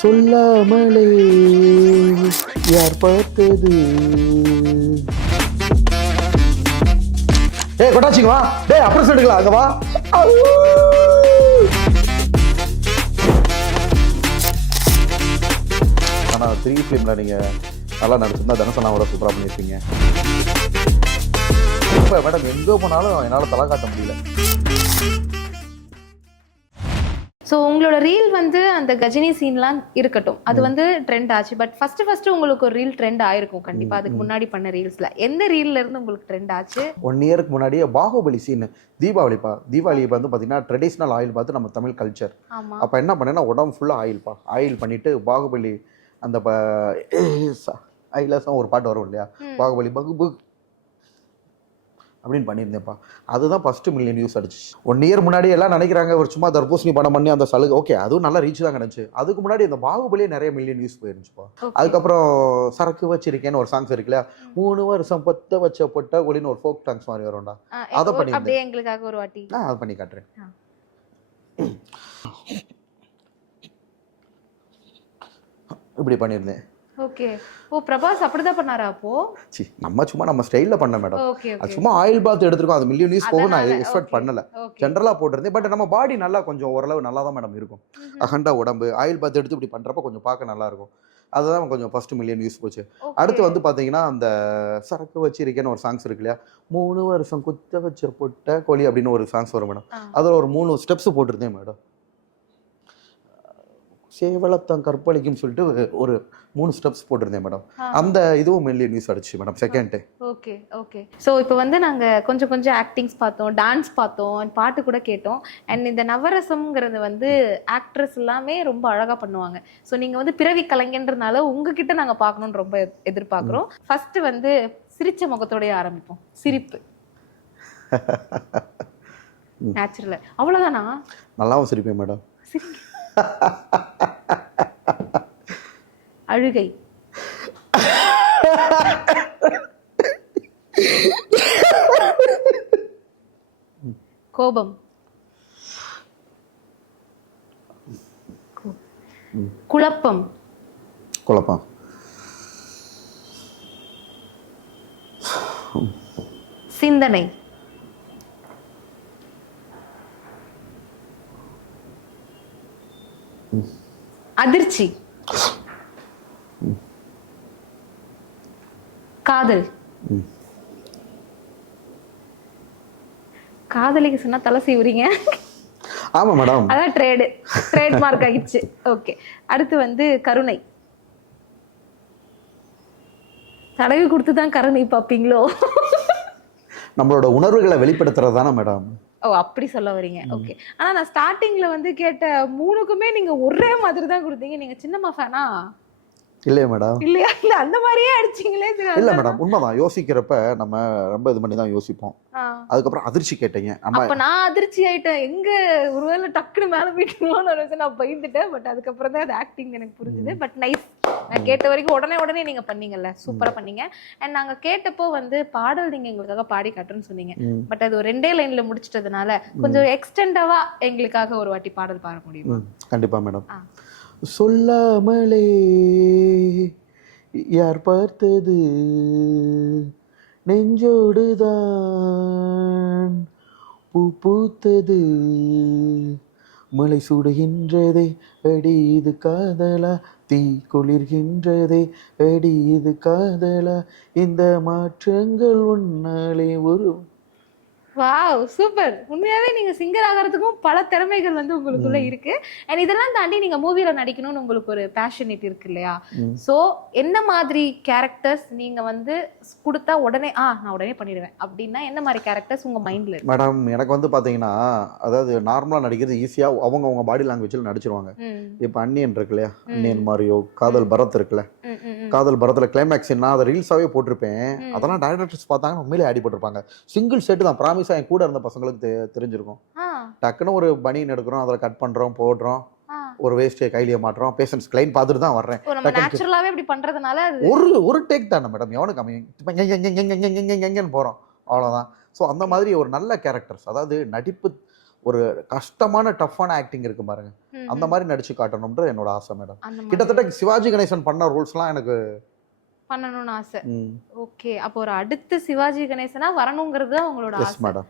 சொல்லாமலே யார் பார்த்தது? ஏ கொட்டாச்சிங்க வா. டேய் அப்புறம் சொல்லிக்கலாம் அங்க வா. ஆனால் த்ரீ ஃபிலிம்ல நீங்கள் நல்லா நடிச்சிருந்தா தனுசனாவோட சூப்பராக பண்ணியிருப்பீங்க. இப்போ மேடம் எங்கே போனாலும் என்னால் தலை காட்ட முடியல. ஸோ உங்களோட ரீல் வந்து அந்த கஜினி சீன்லாம் இருக்கட்டும். அது வந்து ட்ரெண்ட் ஆச்சு. பட் ஃபர்ஸ்ட் ஃபர்ஸ்ட் உங்களுக்கு ஒரு ரீல் ட்ரெண்ட் ஆயிருக்கும் கண்டிப்பா. அதுக்கு முன்னாடி பண்ண ரீல்ஸ்ல எந்த ரீல்ல இருந்து உங்களுக்கு ட்ரெண்ட் ஆச்சு? ஒன் இயருக்கு முன்னாடியே பாகுபலி சீன் தீபாவளிப்பா தீபாவளி வந்து பார்த்தீங்கன்னா ட்ரெடிஷ்னல் ஆயில் பார்த்து நம்ம தமிழ் கல்ச்சர் அப்போ என்ன பண்ணேன்னா உடம்பு ஃபுல்லாக ஆயில்ப்பா ஆயில் பண்ணிட்டு பாகுபலி அந்த ஐலஸும் ஒரு பாட்டு வரும் இல்லையா. பாகுபலி பகு பகு அப்படின்னு பண்ணியிருந்தேன்ப்பா. அதுதான் ஃபர்ஸ்ட் மில்லியன் யூஸ் அடிச்சு ஒன் இயர் முன்னாடி எல்லாம் நினைக்கிறாங்க ஒரு சும்மா தர்பூசணி படம் பண்ணி அந்த சலுகை. ஓகே அதுவும் நல்லா ரீச் தான் கிடச்சி அதுக்கு முன்னாடி இந்த பாகுபலியே நிறைய மில்லியன் யூஸ் போயிருந்துச்சுப்பா. அதுக்கப்புறம் சரக்கு வச்சிருக்கேன்னு ஒரு சாங்ஸ் இருக்குல்ல மூணு வருஷம் பத்த வச்ச பொட்ட ஒளின்னு ஒரு ஃபோக் டான்ஸ் மாதிரி வரும்டா. அதை. அப்படியே எங்களுக்காக ஒரு வாட்டி? நான் அது பண்ணி காட்டுறேன். இப்படி பண்ணியிருந்தேன். ஓகே. ஓ பிரபாஸ் அப்படிதான் பண்ணாரா அப்போ? சி நம்ம சும்மா நம்ம ஸ்டைலில் பண்ண மேடம் அது சும்மா ஆயில் பாத் எடுத்திருக்கோம். அது மில்லியன் யூஸ் போகும் நான் எக்ஸ்பெக்ட். பண்ணல. ஓகே. ஜென்ரலாக போட்டிருந்தேன். பட் நம்ம பாடி நல்லா கொஞ்சம் ஓரளவு நல்லா தான் மேடம் இருக்கும் அகண்டா உடம்பு ஆயில் பாத் எடுத்து இப்படி பண்ணுறப்ப கொஞ்சம் பார்க்க நல்லா இருக்கும். அதுதான் கொஞ்சம் ஃபர்ஸ்ட் மில்லியன் யூஸ் போச்சு. அடுத்து வந்து பார்த்தீங்கன்னா அந்த சரக்கு வச்சிருக்கேன்னு ஒரு சாங்ஸ் இருக்கு இல்லையா? மூணு வருஷம் குத்த வச்ச பொட்ட கோழி அப்படின்னு ஒரு சாங்ஸ் வரும் மேடம் அதில் ஒரு மூணு ஸ்டெப்ஸ் போட்டிருந்தேன் மேடம் சேவலத்தம் கற்பழிக்கும் சொல்லிட்டு ஒரு மூணு ஸ்டெப்ஸ் போட்டிருந்தேன் மேடம் அந்த இதுவும் மில்லியன் யூஸ் அடிச்சு madam second okay okay. So இப்போ வந்து நாங்கள் கொஞ்சம் கொஞ்சம் ஆக்டிங்ஸ் பார்த்தோம் டான்ஸ் பார்த்தோம் பாட்டு கூட கேட்டோம். அண்ட் இந்த நவரசம்ங்கிறது வந்து ஆக்ட்ரஸ் எல்லாமே ரொம்ப அழகாக பண்ணுவாங்க. ஸோ நீங்கள் வந்து பிறவி கலைஞன்றனால உங்ககிட்ட நாங்கள் பார்க்கணும்னு ரொம்ப எதிர்பார்க்குறோம். ஃபர்ஸ்ட் வந்து சிரிச்ச முகத்தோடய ஆரம்பிப்போம். சிரிப்பு. நேச்சுரல் அவ்வளோதானா நல்லாவும் சிரிப்பேன் மேடம் சிரிங்க. அழுகை. கோபம். குழப்பம். குழப்பம். சிந்தனை. அதிர்ச்சி. காதல். காதலிக்கு சொன்னா தலை சீவுறீங்க? ஆமாம் மேடம் அதான் ட்ரேடு ட்ரேட் மார்க் ஆகிடுச்சு. ஓகே அடுத்து வந்து கருணை. தடவி கொடுத்து தான் கருணை பார்ப்பீங்களோ? நம்மளோட உணர்வுகளை வெளிப்படுத்துறது தானே மேடம் ஓ அப்படி சொல்ல வரீங்க ஓகே. ஆனா நான் ஸ்டார்டிங்ல வந்து கேட்ட மூணுக்குமே நீங்க ஒரே மாதிரி தான் கொடுத்தீங்க. நீங்க சின்னம்மா ஃபேனா இல்லையா மேடம்? இல்லையா? இல்ல அந்த மாதிரியே அடிச்சீங்களே இல்லை. மேடம் உண்மைதான். யோசிக்கிறப்ப நம்ம ரொம்ப இது பண்ணி தான் யோசிப்போம். அதுக்கப்புறம் அதிர்ச்சி கேட்டீங்க. அப்ப நான் அதிர்ச்சி ஆயிட்டேன். எங்க ஒருவேளை டக்குனு மேல போயிட்டுங்களோன்னு நினைச்சு நான் பயந்துட்டேன். பட் அதுக்கப்புறம் தான் அது ஆக்டிங் எனக்கு புரிஞ்சுது. பட் நைஸ் நான் கேட்ட வரைக்கும் உடனே உடனே நீங்க பண்ணீங்கல்ல. சூப்பரா பண்ணீங்க. அண்ட் நாங்க கேட்டப்போ வந்து பாடல் நீங்க எங்களுக்காக பாடி காட்டுன்னு சொன்னீங்க. பட் அது ஒரு ரெண்டே லைன்ல முடிச்சிட்டதுனால கொஞ்சம் எக்ஸ்டெண்டவா எங்களுக்காக ஒரு வாட்டி பாடல் பாட முடியுமா? கண்டிப்பா மேடம். சொல்லாமலே. யார் பார்த்தது? நெஞ்சோடுதான் பூ பூத்தது. மலை சுடுகின்றதே அடி இது காதலா. தீ குளிர்கின்றதே அடி இது காதலா. இந்த மாற்றங்கள் உன்னாலே ஒரு வாவ் சூப்பர். உண்மையாவே நீங்க சிங்கர் ஆகிறதுக்கும் பல திறமைகள் வந்து உங்களுக்குள்ள இருக்கு. அண்ட் இதெல்லாம் தாண்டி நீங்க மூவில நடிக்கணும்னு உங்களுக்கு ஒரு பேஷனேட் இருக்கு இல்லையா. சோ என்ன மாதிரி கேரக்டர்ஸ் நீங்க வந்து கொடுத்தா உடனே ஆ நான் உடனே பண்ணிடுவேன். அப்படின்னா என்ன மாதிரி கேரக்டர்ஸ் உங்க மைண்ட்ல இருக்கு? மேடம் எனக்கு வந்து பார்த்தீங்கன்னா அதாவது நார்மலாக நடிக்கிறது ஈஸியாக அவங்க அவங்க பாடி லாங்குவேஜில் நடிச்சிருவாங்க. இப்போ அன்னியன் இருக்கு இல்லையா அன்னியன் மாரியோ காதல் பரத் இருக்குல்ல. காதல் பரத்தில் கிளைமேக்ஸ் நான் அதை ரீல்ஸாகவே போட்டிருப்பேன். அதெல்லாம் டேரக்டர்ஸ் பார்த்தாங்கன்னா உண்மையிலே ஆடி போட்டிருப்பாங்க. சிங்கிள் செட்டு தான் ப்ராமிஸாக என் கூட இருந்த பசங்களுக்கு தெரிஞ்சிருக்கும். டக்குன்னு ஒரு பனியன் எடுக்கிறோம் அதில் கட் பண்ணுறோம் போடுறோம். ஒரு வேஸ்ட்டை கையிலேயே மாட்டுறோம் பேஷன்ஸ் கிளைன் பார்த்துட்டு தான் வர்றேன். நேச்சுரலாவே இப்படி பண்றதுனால அது ஒரு ஒரு டேக் தானே மேடம் எவனுக்கு அமையும் எங்கன்னு போகிறோம் அவ்வளோதான் ஸோ அந்த மாதிரி ஒரு நல்ல கேரக்டர்ஸ் அதாவது நடிப்பு ஒரு கஷ்டமான டஃப்பான ஆக்டிங் இருக்கு பாருங்க. அந்த. மாதிரி நடிச்சு காட்டணும்ன்ற என்னோட ஆசை மேடம் கிட்டத்தட்ட சிவாஜி கணேசன் பண்ண ரோல்ஸ்லாம் எனக்கு பண்ணணும்னு ஆசை. ஓகே. அப்போ ஒரு அடுத்த சிவாஜி கணேசனா வரணுங்கிறது எஸ் ஆசை. மேடம்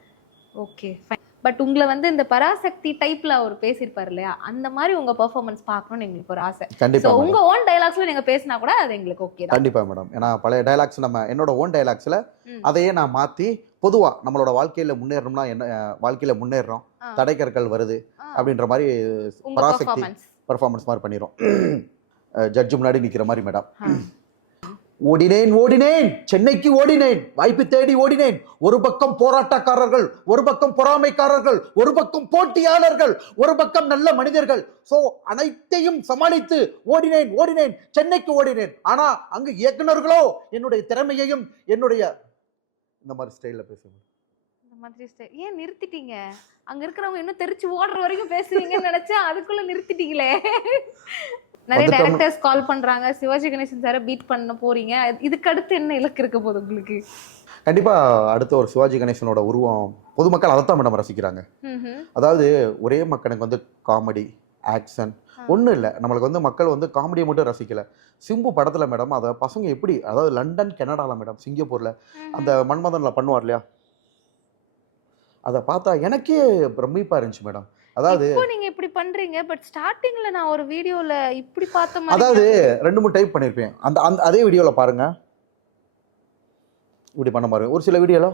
ஓகே ஃபைன் பட் உங்களை வந்து இந்த பராசக்தி டைப்ல அவர் பேசியிருப்பாரு இல்லையா? அந்த மாதிரி உங்க பெர்ஃபார்மன்ஸ் பார்க்கணும்னு எங்களுக்கு ஒரு ஆசை. கண்டிப்பா உங்க ஓன் டைலாக்ஸ்ல நீங்க பேசினா கூட அது எங்களுக்கு ஓகே கண்டிப்பா மேடம் ஏன்னா பழைய டைலாக்ஸ் நம்ம என்னோட ஓன் டைலாக்ஸ்ல. அதையே நான் மாத்தி பொதுவா நம்மளோட வாழ்க்கையில முன்னேறணும்னா என்ன வாழ்க்கையில முன்னேறோம் ஆ. தடைக்கற்கள் வருது அப்படின்ற மாதிரி பராசக்தி பர்ஃபார்மன்ஸ் மாதிரி பண்ணிடும் ஜட்ஜு முன்னாடி நிக்கிற மாதிரி மேடம் ஓடினேன் ஓடினேன். சென்னைக்கு ஓடினேன். வாய்ப்பு தேடி ஓடினேன். ஒரு பக்கம் போராட்டக்காரர்கள் ஒரு பக்கம் பொறாமைக்காரர்கள் ஒரு பக்கம் போட்டியாளர்கள் ஒரு பக்கம் நல்ல மனிதர்கள். சோ அனைத்தையும் சமாளித்து ஓடினேன் ஓடினேன். சென்னைக்கு ஓடினேன். ஆனா அங்கு இயக்குனர்களோ என்னுடைய திறமையையும் என்னுடைய இந்த மாதிரி ஸ்டைலில் பேசுவேன் இந்த மாதிரி ஸ்டைல் ஏன் நிறுத்திட்டீங்க? அங்க இருக்கிறவங்க இன்னும் தெரிச்சு ஓடுற வரைக்கும் பேசுவீங்கன்னு நினைச்சா அதுக்குள்ள நிறுத்திட்டீங்களே. நிறைய. டைரக்டர்ஸ் கால் பண்றாங்க. சிவாஜி கணேசன் சாரை பீட் பண்ண போறீங்க. இதுக்கு அடுத்து என்ன இலக்கு இருக்க போகுது உங்களுக்கு? கண்டிப்பா அடுத்த ஒரு சிவாஜி கணேசனோட உருவம் பொதுமக்கள் அதைத்தான் மேடம் ரசிக்கிறாங்க. அதாவது ஒரே மக்களுக்கு வந்து காமெடி ஆக்ஷன். ஒன்றும் இல்லை. நம்மளுக்கு வந்து மக்கள் வந்து காமெடியை மட்டும் ரசிக்கல. சிம்பு படத்துல மேடம் அதை பசங்க எப்படி அதாவது லண்டன் கனடால மேடம் சிங்கப்பூர்ல அந்த மன்மதன்ல பண்ணுவார் இல்லையா? அதை பார்த்தா எனக்கே பிரமிப்பா இருந்துச்சு மேடம். அதாவது பண்றீங்க பட் ஸ்டார்டிங்ல நான் ஒரு வீடியோல இப்படி பார்த்த மாதிரி அதாவது ரெண்டு மூணு டைப் பண்ணியிருப்பேன் அந்த அந்த அதே வீடியோவில் பாருங்க. இப்படி பண்ண பாருங்க ஒரு சில வீடியோல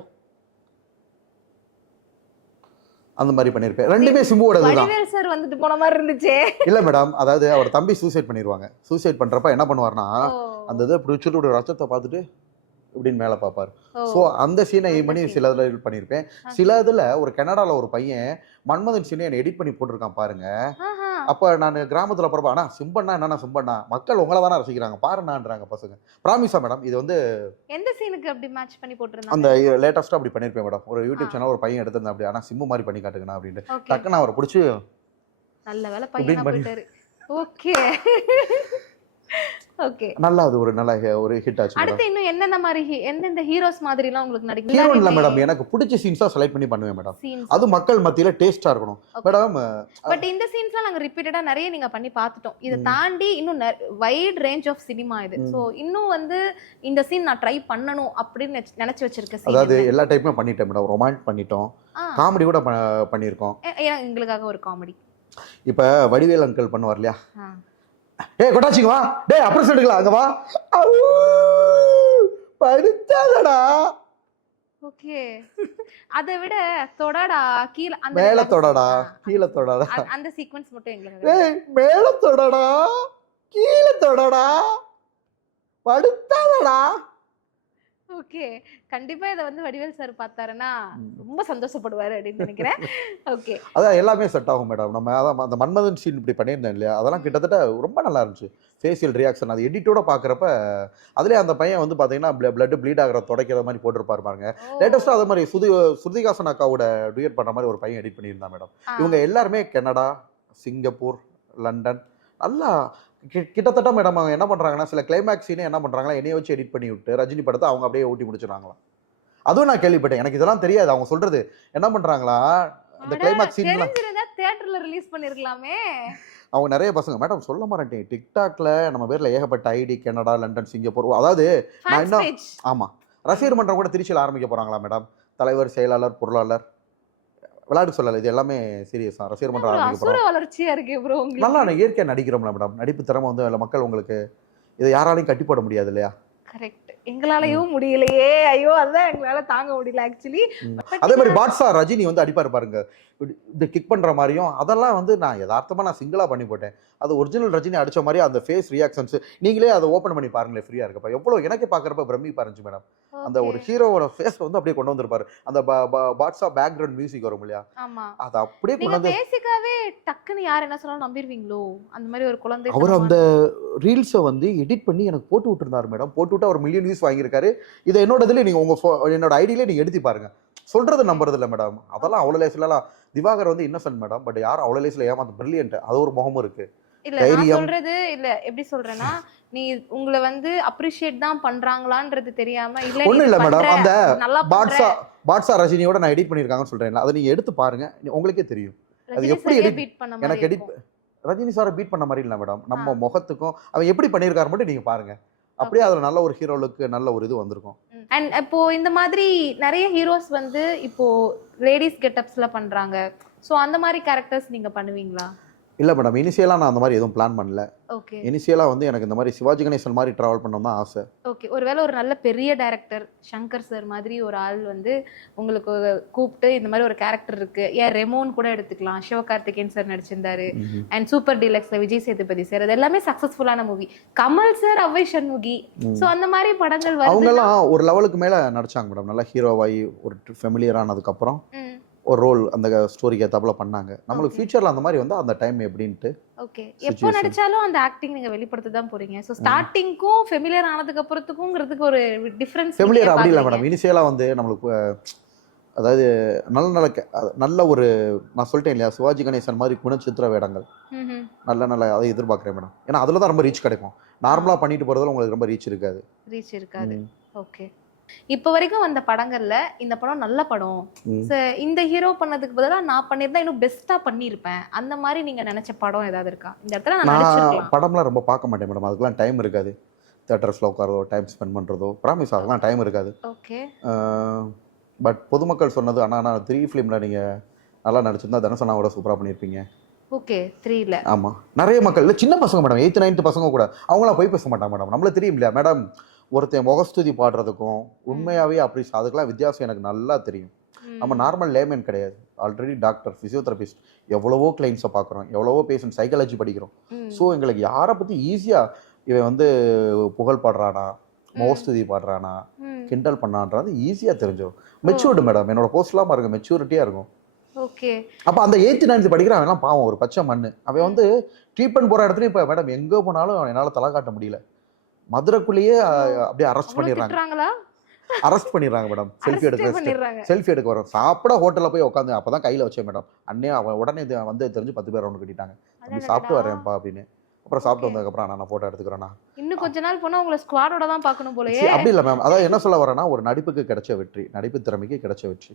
அந்த மாதிரி பண்ணியிருப்பேன் ரெண்டுமே தான். வடிவேல் சார் வந்துட்டு போன மாதிரி இருந்துச்சே. இல்ல மேடம் அதாவது அவர் தம்பி சூசைட் பண்ணிடுவாங்க சூசைட் பண்றப்ப என்ன பண்ணுவார்னா ஓ, அந்த இதை இப்படி வச்சுட்டு ரத்தத்தை பார்த்துட்டு இப்படின்னு மேலே பார்ப்பார். ஸோ அந்த சீனை எய்ம் பண்ணி. சில இதில் பண்ணியிருப்பேன். சில இதில் ஒரு கனடால ஒரு பையன் மன்மதன் சீனை என்னை எடிட் பண்ணி போட்டிருக்கான் பாருங்க. அப்போ நான் கிராமத்தில் போகிறப்ப அண்ணா சிம்பண்ணா என்னண்ணா சிம்பண்ணா? மக்கள் உங்களை தானே ரசிக்கிறாங்க. பாருண்ணான்றாங்க பசங்க. ப்ராமிஸா மேடம் இது வந்து எந்த சீனுக்கு அப்படி மேட்ச் பண்ணி போட்டிருந்தாங்க? அந்த லேட்டஸ்ட்டாக அப்படி பண்ணியிருப்பேன் மேடம் ஒரு யூடியூப். சேனல் ஒரு பையன் எடுத்திருந்தேன் அப்படி ஆனால் சிம்பு மாதிரி பண்ணி காட்டுங்கண்ணா அப்படின்ட்டு. டக்குன்னு அவரை பிடிச்சி நல்ல வேலை பையனா ஓகே. ஓகே. நல்லா அது ஒரு நல்ல ஹே- ஒரு ஹிட் ஆச்சு அடுத்து இன்னும் என்னென்ன மாதிரி he- எந்தெந்த ஹீரோஸ் மாதிரி எல்லாம் உங்களுக்கு ஹீரோ இல்லை மேடம் நடிக்கும் எனக்கு பிடிச்ச சீன்ஸாக செலக்ட் பண்ணி பண்ணுவேன் மேடம் சீன்ஸ் அது மக்கள் மத்தியில டேஸ்டா இருக்கணும். மேடம் பட் இந்த சீன்ஸ்லாம் நாங்க ரிப்பீட்டடா நிறைய நீங்க பண்ணி பார்த்துட்டோம். இதை. தாண்டி இன்னும் வைட் ரேஞ்ச் ஆஃப் சினிமா இது. சோ இன்னும் வந்து இந்த சீன் நான் ட்ரை பண்ணணும் அப்படின்னு நினைச்சு- வச்சிருக்க அதாவது எல்லா டைப்புமே பண்ணிட்டேன் மேடம் ரொமான்ஸ் பண்ணிட்டோம். காமெடி கூட பண்ணியிருக்கோம். எங்களுக்காக ஒரு காமெடி இப்ப வடிவேல் அங்கிள் பண்ணுவார் இல்லையா? ஏய் கொட்டாச்சிங்க வா. டேய் அப்புறம் எடுக்கலாம் அங்க வா. படுத்தாதடா. ஓகே. அதை விட தொடடா. கீழ அந்த மேல தொடடா. கீழே தொடடா. அந்த சீக்வன்ஸ் மட்டும் எங்களுக்கு டேய் மேல தொடடா. கீழே தொடடா. படுத்தாதடா. ஓகே. கண்டிப்பா இதை வந்து வடிவேல் சார் பார்த்தாருன்னா. ரொம்ப சந்தோஷப்படுவாரு அப்படின்னு நினைக்கிறேன். ஓகே. அதான் எல்லாமே செட் ஆகும் மேடம் நம்ம அதான் அந்த மன்மதன் சீன் இப்படி பண்ணியிருந்தேன் இல்லையா? அதெல்லாம் கிட்டத்தட்ட ரொம்ப நல்லா இருந்துச்சு. ஃபேஷியல் ரியாக்ஷன் அது எடிட்டோட பார்க்குறப்ப அதுலேயே அந்த பையன் வந்து பார்த்தீங்கன்னா பிளட் ப்ளீட் ஆகிற துடைக்கிற மாதிரி போட்டிருப்பாரு பாருங்க. லேட்டஸ்ட்டாக அதே மாதிரி சுதி ஸ்ருதிகாசன் அக்காவோட டுயட் பண்ணுற மாதிரி ஒரு பையன் எடிட் பண்ணியிருந்தான் மேடம் இவங்க எல்லாருமே கனடா சிங்கப்பூர் லண்டன் நல்லா கிட்டத்தட்ட மேடம் அவங்க என்ன பண்ணுறாங்கன்னா சில கிளைமேக்ஸ் சீனே என்ன பண்ணுறாங்களா என்னைய வச்சு எடிட் பண்ணி விட்டு ரஜினி படத்தை அவங்க அப்படியே ஊட்டி முடிச்சிடுறாங்களாம். அதுவும் நான் கேள்விப்பட்டேன். எனக்கு இதெல்லாம் தெரியாது. அவங்க சொல்றது என்ன பண்ணுறாங்களா அந்த கிளைமேக்ஸ் சீன்லாம் தியேட்டர்ல ரிலீஸ் பண்ணிருக்கலாமே. அவங்க நிறைய பசங்க மேடம் சொல்ல மாட்டேன். டிக்டாக்ல நம்ம பேர்ல ஏகப்பட்ட ஐடி கனடா லண்டன் சிங்கப்பூர் அதாவது நான் பேஜ் ஆமா ரசிகர் மன்றம் கூட திருச்சியில் ஆரம்பிக்க போறாங்களா மேடம் தலைவர் செயலாளர் பொருளாளர். விளையாட்டு சொல்லல. இது எல்லாமே சீரியஸ் தான். ரசிகர் மன்றம் ஆரம்பிக்க அசுர போறோம். வளர்ச்சியா இருக்கு ப்ரோ நல்லா நான் இயற்கையா நடிக்கிறோம்ல மேடம் நடிப்பு திறமை வந்து மக்கள் உங்களுக்கு இதை யாராலையும் கட்டி போட முடியாது இல்லையா? கரெக்ட் எங்களாலயும் முடியலையே. ஐயோ அதான் எங்களால தாங்க முடியல ஆக்சுவலி. அதே மாதிரி பாட்ஷா ரஜினி வந்து அடிப்பாரு பாருங்க. இந்த கிக் பண்ற மாதிரியும் அதெல்லாம் வந்து நான் யதார்த்தமா நான் சிங்கிளா பண்ணி போட்டேன். அது ஒரிஜினல் ரஜினி அடிச்ச மாதிரி அந்த ஃபேஸ் ரியாக்ஷன்ஸ் நீங்களே அதை ஓப்பன் பண்ணி பாருங்களேன் ஃப்ரீயா இருக்கப்ப. எவ்வளவு எனக்கே பாக்குறப்ப பிரமிப்பா இருந்துச்சு மேடம் அந்த ஒரு ஹீரோவோட ஃபேஸ் வந்து அப்படியே கொண்டு வந்திருப்பாரு. அந்த பாட்ஸா பேக்ரவுண்ட் மியூசிக் வரும் இல்லையா? அதை அப்படியே கொண்டு வந்து பேசிக்காவே டக்குன்னு யார் என்ன சொன்னாலும் நம்பிடுவீங்களோ? அந்த மாதிரி ஒரு குழந்தை அவர் அந்த ரீல்ஸை வந்து எடிட் பண்ணி எனக்கு போட்டு விட்டுருந்தாரு மேடம் போட்டு விட்டு அவர் மில்லியன் வியூஸ் வாங்கியிருக்காரு. இதை என்னோட இதுல நீங்க உங்க pho- என்னோட ஐடியிலே நீங்க எடுத்து பாருங்க. சொல்றது நம்புறது இல்லை மேடம் அதெல்லாம் அவ்வளோ லேஸ்லாம் திவாகர் வந்து இன்னசென்ட் மேடம் பட் யாரும் அவ்வளோ லேஸ்ல ஏமாத்த பிரில்லியன்ட் அது ஒரு முகமும் இருக்கு. இல்ல நான். சொல்றது இல்ல எப்படி சொல்றேன்னா நீ உங்களை வந்து அப்ரிஷியேட் தான் பண்றாங்களான்றது தெரியாம இல்ல ஒண்ணும் நீ இல்ல மேடம் அந்த பாட்ஸா பாட்ஸா ரஜினியோட நான் எடிட் பண்ணியிருக்காங்கன்னு சொல்றேன் அதை நீங்க எடுத்து பாருங்க. உங்களுக்கே தெரியும். அது எப்படி பீட் பண்ண எனக்கு எடிட். ரஜினி சாரை பீட் பண்ண மாதிரி இல்லை மேடம் நம்ம. முகத்துக்கும் அவன் எப்படி பண்ணியிருக்காரு மட்டும் நீங்க பாருங்க. அப்படியே அதுல நல்ல ஒரு ஹீரோலுக்கு நல்ல ஒரு இது வந்திருக்கும். அண்ட் இப்போ இந்த மாதிரி நிறைய ஹீரோஸ் வந்து இப்போ லேடிஸ் கெட்டப்ஸ்ல பண்றாங்க. சோ அந்த மாதிரி கேரக்டர்ஸ் நீங்க பண்ணுவீங்களா? இல்ல மேடம் இனிஷியலா நான் அந்த மாதிரி எதுவும் பிளான் பண்ணல. ஓகே இனிஷியலா வந்து எனக்கு இந்த மாதிரி சிவாஜி கணேசன் மாதிரி டிராவல் பண்ணணும் தான் ஆசை. ஓகே ஒருவேளை ஒரு நல்ல பெரிய டைரக்டர் சங்கர் சார் மாதிரி ஒரு ஆள் வந்து உங்களுக்கு கூப்பிட்டு இந்த மாதிரி ஒரு கேரக்டர் இருக்கு. ஏன் ரெமோன் கூட எடுத்துக்கலாம். சிவகார்த்திகேயன் சார் நடிச்சிருந்தாரு. அண்ட் சூப்பர் டீலக்ஸ்ல விஜய் சேதுபதி சார் அது எல்லாமே சக்சஸ்ஃபுல்லான movie Kamal sir Avvai Shanmughi. So அந்த மாதிரி படங்கள் அவங்க வருது எல்லாம் ஒரு லெவலுக்கு மேல நடிச்சாங்க மேடம் நல்லா ஹீரோவாகி ஒரு ஃபெமிலியர் ஆனதுக்கு அப்புறம். ஒரு ரோல் அந்த ஸ்டோரிக்கு ஏத்தாப்புல பண்ணாங்க. நம்மளுக்கு. ஃபியூச்சர்ல அந்த மாதிரி வந்து அந்த டைம் எப்படின்ட்டு ஓகே எப்போ. நடிச்சாலும் அந்த ஆக்டிங் நீங்க வெளிப்படுத்த தான் போறீங்க. சோ ஸ்டார்டிங்க்கும் ஃபெமிலியர் ஆனதுக்கு அப்புறத்துக்குங்கிறதுக்கு ஒரு டிஃபரன்ஸ் ஃபெமிலியர் அப்படி இல்லை மேடம் இனிஷியலா வந்து நம்மளுக்கு அதாவது நல்ல நல்ல நல்ல ஒரு நான் சொல்லிட்டேன் இல்லையா? சிவாஜி கணேசன் மாதிரி குணச்சித்திர வேடங்கள். நல்ல நல்ல அதை எதிர்பார்க்குறேன் மேடம் ஏன்னா அதில் தான் ரொம்ப ரீச் கிடைக்கும். நார்மலாக பண்ணிட்டு போகிறதுல உங்களுக்கு ரொம்ப ரீச் இருக்காது. ரீச் இருக்காது. ஓகே இப்போ வரைக்கும் வந்த படங்கள்ல இந்த படம் நல்ல படம். இந்த ஹீரோ பண்ணதுக்கு பதிலா நான் பண்ணியிருந்தா இன்னும் பெஸ்டா பண்ணியிருப்பேன். அந்த மாதிரி நீங்க நினைச்ச படம் ஏதாவது இருக்கா? இந்த இடத்துல நான் படம்லாம் ரொம்ப பார்க்க மாட்டேன் மேடம். அதுக்கெல்லாம் டைம் இருக்காது. தேட்டர்ஸில் உட்காரதோ டைம் ஸ்பெண்ட் பண்ணுறதோ ப்ராமிஸ் அதெல்லாம் டைம் இருக்காது. ஓகே. பட் பொதுமக்கள் சொன்னது ஆனால் நான் த்ரீ ஃபிலிமில் நீங்கள் நல்லா நடிச்சிருந்தா தனுசனாவோட சூப்பராக பண்ணியிருப்பீங்க. ஓகே த்ரீல ஆமாம் நிறைய மக்கள் இல்லை சின்ன பசங்க மேடம் எயித்து நைன்த்து பசங்க கூட அவங்களாம் போய் பேச மாட்டாங்க மேடம். நம்மள தெரியும் இல்லையா மேடம் ஒருத்தன் முகஸ்துதி பாடுறதுக்கும் உண்மையாகவே அப்படி அதுக்கெல்லாம் வித்தியாசம் எனக்கு நல்லா தெரியும். நம்ம நார்மல் லேமேன் கிடையாது. ஆல்ரெடி டாக்டர் ஃபிசியோதெரபிஸ்ட் எவ்வளவோ கிளைண்ட்ஸை பார்க்குறோம் எவ்வளவோ பேஷண்ட் சைக்காலஜி படிக்கிறோம். ஸோ எங்களுக்கு யாரை பற்றி ஈஸியாக இவன் வந்து புகழ் பாடுறானா முகஸ்துதி பாடுறானா கிண்டல் பண்ணான்றது ஈஸியாக தெரிஞ்சிடும் மெச்சூர்டு மேடம் என்னோட போஸ்ட்லாம் பாருங்க மெச்சூரிட்டியாக இருக்கும். ஓகே அப்போ அந்த எயித்து நைன்த்து படிக்கிறான் அவன்லாம் பாவம் ஒரு பச்சை மண்ணு. அவன் வந்து ட்ரீட்மெண்ட் போகிற இடத்துல இப்போ மேடம் எங்கே போனாலும் என்னால் தலை காட்ட முடியல. மதுரைக்குள்ளேயே அப்படியே அரெஸ்ட் பண்ணிடுறாங்க. அரெஸ்ட் பண்ணிடுறாங்க மேடம் செல்ஃபி எடுக்க செல்ஃபி எடுக்க வரோம் சாப்பிட ஹோட்டலில் போய் உட்காந்து அப்போ தான் கையில் வச்சேன் மேடம் அண்ணே அவன் உடனே வந்து தெரிஞ்சு பத்து பேர் ரவுண்டு கட்டிட்டாங்க. சாப்பிட்டு. வரேன்ப்பா அப்படின்னு. அப்புறம் சாப்பிட்டு. வந்ததுக்கப்புறம் நான் ஃபோட்டோ எடுத்துக்கிறேன்னா இன்னும் கொஞ்ச நாள் போனா உங்களை ஸ்குவாடோட தான் பார்க்கணும் போலயே. அப்படி இல்லை மேம் அதான் என்ன சொல்ல வரேன்னா ஒரு நடிப்புக்கு கிடைச்ச வெற்றி நடிப்பு திறமைக்கு கிடைச்ச வெற்றி.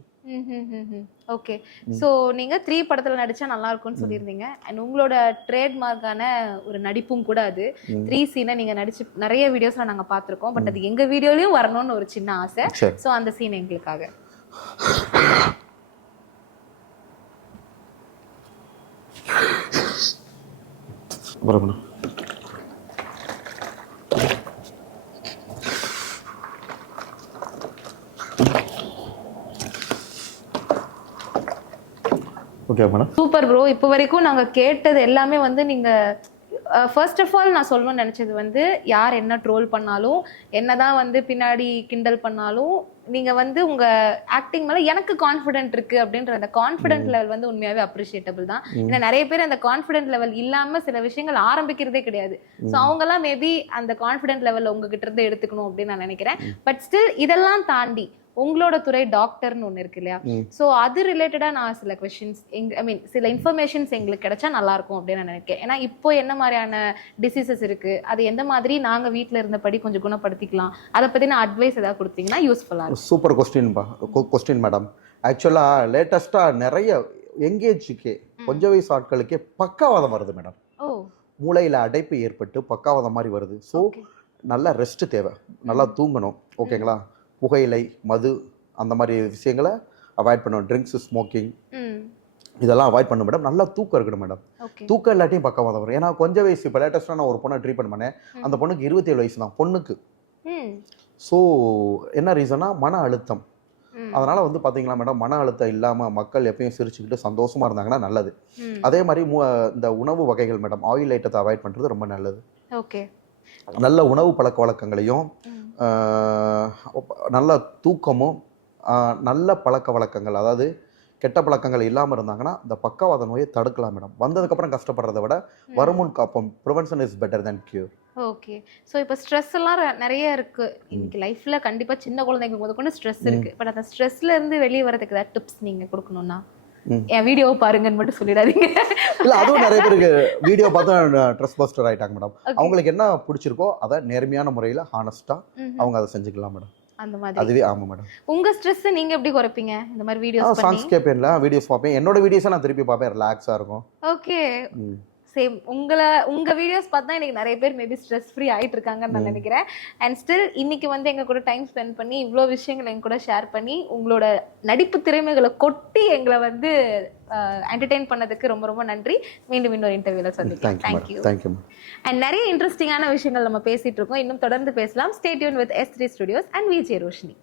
ஓகே. ம். சோ நீங்க த்ரீ படத்துல நடிச்சா நல்லா இருக்கும்னு. சொல்லியிருந்தீங்க. அண்ட் உங்களோட ட்ரேட்மார்க்கான ஒரு நடிப்பும் கூட அது. த்ரீ சீனை நீங்க நடிச்சு நிறைய வீடியோஸ்ல நாங்க பார்த்திருக்கோம். பட் அது எங்க வீடியோலயும் வரணும்னு ஒரு சின்ன ஆசை. சோ அந்த சீன் எங்களுக்காக. அப்புறம் ஓகே மேடம் சூப்பர் ப்ரோ இப்போ வரைக்கும் நாங்க கேட்டது எல்லாமே வந்து நீங்க ஃபர்ஸ்ட் ஆஃப் ஆல் நான் சொல்லணும்னு நினைச்சது வந்து யார் என்ன ட்ரோல் பண்ணாலும் என்னதான் வந்து பின்னாடி கிண்டல் பண்ணாலும் நீங்க வந்து உங்க ஆக்டிங் மேல எனக்கு கான்ஃபிடென்ட் இருக்கு அப்படின்ற அந்த கான்ஃபிடென்ட் லெவல் வந்து உண்மையாவே அப்ரிஷியேட்டபிள் தான். ஏன்னா நிறைய பேர் அந்த கான்ஃபிடென்ட் லெவல் இல்லாம சில விஷயங்கள் ஆரம்பிக்கிறதே கிடையாது. ஸோ அவங்கெல்லாம் மேபி அந்த கான்ஃபிடென்ட் லெவல் உங்ககிட்ட இருந்து எடுத்துக்கணும் அப்படின்னு நான் நினைக்கிறேன். பட் ஸ்டில் இதெல்லாம் தாண்டி உங்களோட துறை டாக்டர்னு ஒன்று இருக்கு இல்லையா. ஸோ அது ரிலேட்டடா நான் சில கொஷின்ஸ் எங் ஐ மீன் சில இன்ஃபர்மேஷன்ஸ் எங்களுக்கு கிடைச்சா நல்லா இருக்கும் அப்படின்னு நான் நினைக்கிறேன். ஏன்னா இப்போ என்ன மாதிரியான டிசீசஸ் இருக்கு? அது எந்த மாதிரி நாங்க வீட்ல இருந்தபடி கொஞ்சம் குணப்படுத்திக்கலாம்? அதை பத்தின அட்வைஸ் ஏதாவது கொடுத்தீங்கன்னா யூஸ்ஃபுல்லா இருக்கும். சூப்பர் கொஸ்டின்பா கொஸ்டின் மேடம் ஆக்சுவலாக லேட்டஸ்ட்டாக நிறைய எங்கேஜுக்கே கொஞ்ச வயசு ஆட்களுக்கே பக்காவாதம் வருது மேடம் ஓ. மூளையில் அடைப்பு ஏற்பட்டு பக்காவாதம் மாதிரி வருது. ஸோ. நல்லா ரெஸ்ட் தேவை. நல்லா தூங்கணும். ஓகேங்களா புகையிலை மது அந்த மாதிரி விஷயங்களை அவாய்ட் பண்ணணும் ட்ரிங்க்ஸ் ஸ்மோக்கிங் இதெல்லாம் அவாய்ட் பண்ணணும் மேடம் நல்லா தூக்கம் இருக்கணும் மேடம் தூக்கம் இல்லாட்டியும் பக்கவாதம் வரும். ஏன்னா கொஞ்சம் வயசு இப்போ லேட்டஸ்ட்டாக நான் ஒரு பொண்ணை ட்ரீட்மெண்ட் பண்ணேன். அந்த பொண்ணுக்கு இருபத்தேழு வயசு தான் பொண்ணுக்கு. ஸோ என்ன ரீசனா மன அழுத்தம். அதனால வந்து பாத்தீங்களா மேடம் மன அழுத்தம் இல்லாமல் மக்கள் எப்பயும் சிரிச்சுக்கிட்டு சந்தோஷமா இருந்தாங்கன்னா நல்லது. அதே மாதிரி மு- இந்த உணவு வகைகள் மேடம் ஆயில் ஐட்டத்தை அவாய்ட் பண்ணுறது ரொம்ப நல்லது. ஓகே. நல்ல உணவு பழக்க வழக்கங்களையும் நல்ல தூக்கமும் நல்ல பழக்க வழக்கங்கள் அதாவது கெட்ட பழக்கங்கள் இல்லாமல் இருந்தாங்கன்னா இந்த பக்கவாத நோயை தடுக்கலாம் மேடம். வந்ததுக்கப்புறம் கஷ்டப்படுறதை விட. வருமுன் காப்போம். Prevention is better than cure okay. So இப்போ ஸ்ட்ரெஸ் எல்லாம் நிறைய இருக்கு. இன்னைக்கு லைஃப்ல கண்டிப்பா சின்ன குழந்தைங்க முதற்கொண்டு ஸ்ட்ரெஸ். இருக்கு. பட் அந்த ஸ்ட்ரெஸ்ல இருந்து வெளியே வரதுக்கு ஏதாவது டிப்ஸ் நீங்க கொடுக்கணும்னா. என் வீடியோவை பாருங்கன்னு மட்டும் சொல்லிடாதீங்க. இல்ல அதுவும் நிறைய பேருக்கு வீடியோ பார்த்தா ட்ரெஸ் பஸ்டர் ஆயிட்டாங்க மேடம். அவங்களுக்கு என்ன பிடிச்சிருக்கோ அதை நேர்மையான முறையில் ஹானஸ்டா. அவங்க அதை செஞ்சுக்கலாம் மேடம் அந்த மாதிரி. அதுவே ஆமா மேடம் உங்க ஸ்ட்ரெஸ் நீங்க எப்படி குறைப்பீங்க? இந்த மாதிரி வீடியோஸ் பண்ணி? சாங்ஸ் கேட்பேன்ல வீடியோஸ் பார்ப்பேன். என்னோட வீடியோஸை நான் திருப்பி பார்ப்பேன். ரிலாக்ஸாக இருக்கும். ஓகே. சேம் உங்களை உங்க வீடியோஸ் பார்த்தா எனக்கு நிறைய பேர் மேபி ஸ்ட்ரெஸ் ஃப்ரீ ஆயிட்டு இருக்காங்கன்னு நான் நினைக்கிறேன். அண்ட் ஸ்டில் இன்னைக்கு வந்து எங்க கூட டைம் ஸ்பெண்ட் பண்ணி இவ்வளோ விஷயங்களை எங்க கூட ஷேர் பண்ணி உங்களோட நடிப்பு திறமைகளை கொட்டி எங்களை வந்து என்டர்டெயின் பண்ணதுக்கு ரொம்ப ரொம்ப நன்றி. மீண்டும் இன்னொரு இன்டர்வியூல சந்திக்கலாம். தேங்க்யூ தேங்க்யூ அண்ட் நிறைய இன்ட்ரெஸ்டிங்கான விஷயங்கள் நம்ம பேசிட்டு இருக்கோம். இன்னும் தொடர்ந்து பேசலாம். Stay tuned with S three studios and VJ Roshini